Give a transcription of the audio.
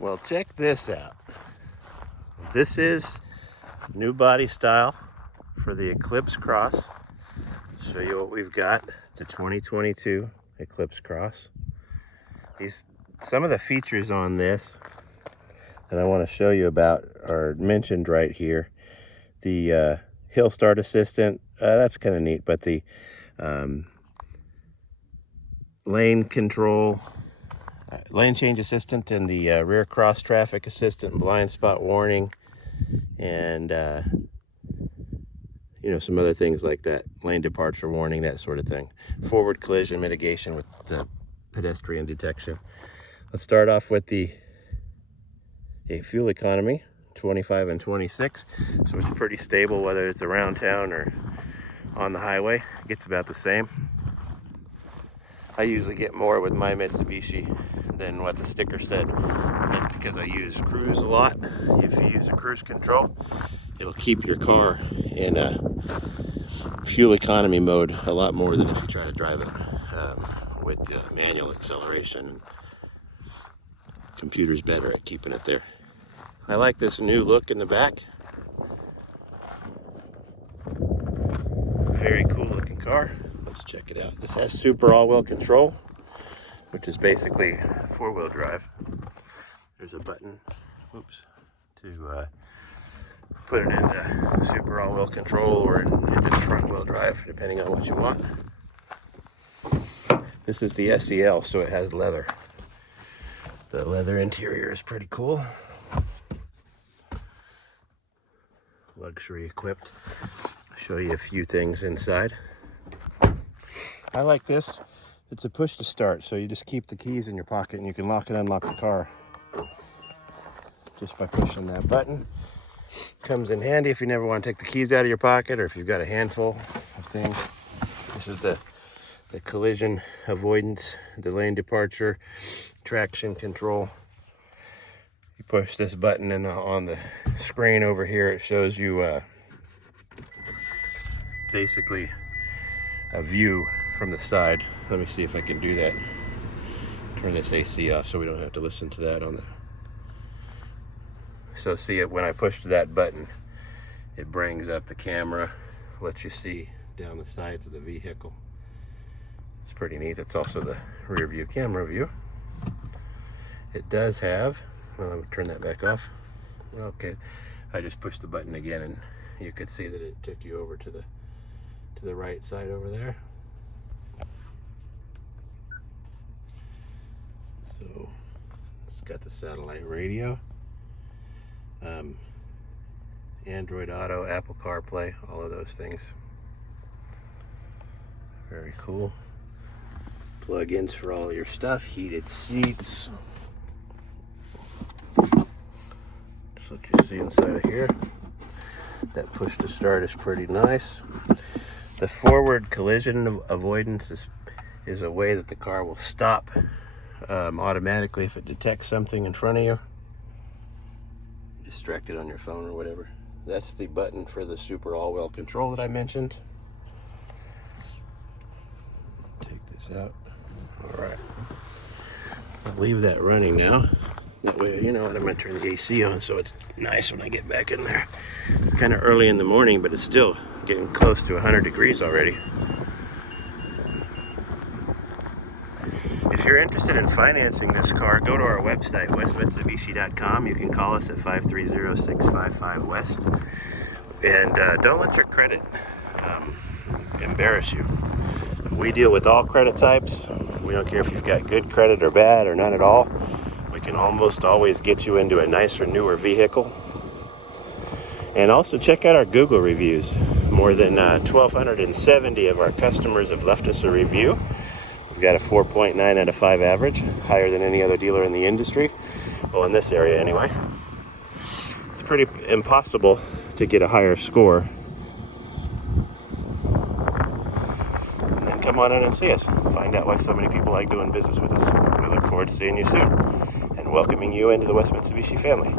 Well, check this out. This is new body style for the Eclipse Cross. Show you what we've got. It's a 2022 Eclipse Cross. Some of the features on this that I want to show you about are mentioned right here. The hill start assistant, that's kind of neat, but the lane control, lane change assistant, and the rear cross traffic assistant, and blind spot warning, and some other things like that, lane departure warning, that sort of thing. Forward collision mitigation with the pedestrian detection. Let's start off with the fuel economy, 25 and 26. So it's pretty stable whether it's around town or on the highway. It gets about the same. I usually get more with my Mitsubishi than what the sticker said. That's because I use cruise a lot. If you use a cruise control, it'll keep your car in a fuel economy mode a lot more than if you try to drive it with manual acceleration. Computer's better at keeping it there. I like this new look in the back. Very cool looking car. Let's check it out. This has super all-wheel control, which is basically four-wheel drive. There's a button, to put it into super all-wheel control or in just front-wheel drive, depending on what you want. This is the SEL, so it has leather. The leather interior is pretty cool. Luxury equipped. I'll show you a few things inside. I like this. It's a push to start, so you just keep the keys in your pocket and you can lock and unlock the car just by pushing that button. Comes in handy if you never want to take the keys out of your pocket or if you've got a handful of things. This is the collision avoidance, the lane departure, traction control. You push this button and on the screen over here it shows you basically a view from the side. Let me see if I can do that. Turn this AC off so we don't have to listen to that on the... So see it when I push that button, it brings up the camera, lets you see down the sides of the vehicle. It's pretty neat. It's also the rear view camera view. It does have, well, let me turn that back off. Okay, I just pushed the button again and you could see that it took you over to the right side over there. So it's got the satellite radio, Android Auto, Apple Carplay, all of those things. Very cool. Plug-ins for all your stuff, heated seats. That's what you see inside of here. That push to start is pretty nice. The forward collision avoidance is a way that the car will stop automatically if it detects something in front of you. Distracted on your phone or whatever. That's the button for the super all-wheel control that I mentioned. Take this out. All right. I'll leave that running now. That way, I'm going to turn the AC on so it's nice when I get back in there. It's kind of early in the morning, but it's still getting close to 100 degrees already. If you're interested in financing this car, go to our website, westmitsubishi.com. You can call us at 530-655-WEST. And don't let your credit embarrass you. We deal with all credit types. We don't care if you've got good credit or bad or none at all. We can almost always get you into a nicer, newer vehicle. And also check out our Google reviews. More than 1,270 of our customers have left us a review. We've got a 4.9 out of 5 average, higher than any other dealer in the industry. Well, in this area anyway. It's pretty impossible to get a higher score. And then come on in and see us. Find out why so many people like doing business with us. We look forward to seeing you soon and welcoming you into the West Mitsubishi family.